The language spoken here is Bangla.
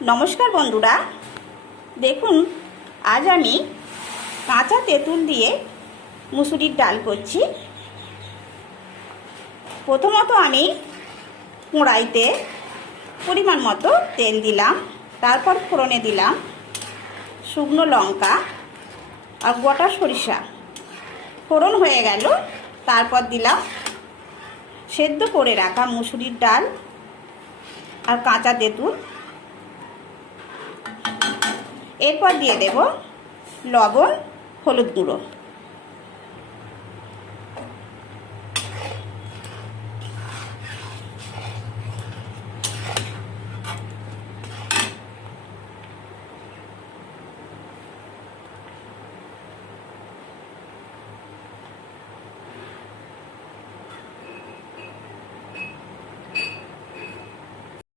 নমস্কার বন্ধুরা, দেখুন আজ আমি কাঁচা তেঁতুল দিয়ে মুসুরির ডাল করছি। প্রথমত আমি কড়াইতে পরিমাণ মতো তেল দিলাম, তারপর ফোড়নে দিলাম শুকনো লঙ্কা আর গোটা সরিষা। ফোড়ন হয়ে গেল, তারপর দিলাম সেদ্ধ করে রাখা মুসুরির ডাল আর কাঁচা তেঁতুল। এরপর দিয়ে দেব লবণ, হলুদ গুঁড়ো।